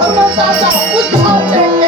ভালোবাসা উদ্ধার থেকে